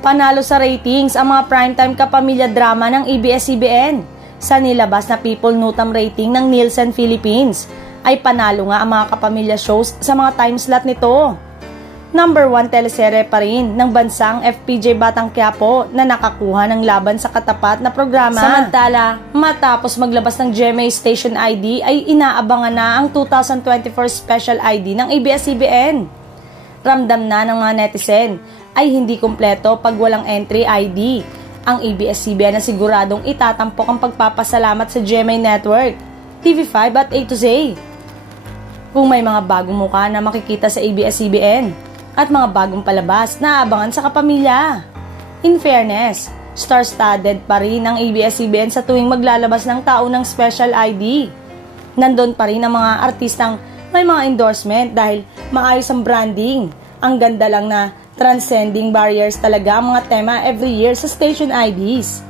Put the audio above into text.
Panalo sa ratings ang mga primetime kapamilya drama ng ABS-CBN. Sa nilabas na People Notam rating ng Nielsen Philippines, ay panalo nga ang mga kapamilya shows sa mga time slot nito. Number 1 teleserye pa rin ng bansang FPJ Batang Quiapo na nakakuha ng laban sa katapat na programa. Samantala, matapos maglabas ng GMA Station ID ay inaabangan na ang 2024 Special ID ng ABS-CBN. Ramdam na ng mga netizen ay hindi kumpleto pag walang entry ID. Ang ABS-CBN na siguradong itatampok ang pagpapasalamat sa GMA Network, TV5 at A to Z. Kung may mga bagong mukha na makikita sa ABS-CBN at mga bagong palabas na aabangan sa kapamilya. In fairness, star-studded pa rin ang ABS-CBN sa tuwing maglalabas ng taunang Special ID. Nandun pa rin ang mga artistang may mga endorsement dahil maayos ang branding. Ang ganda lang na transcending barriers talaga ang mga tema every year sa station IDs.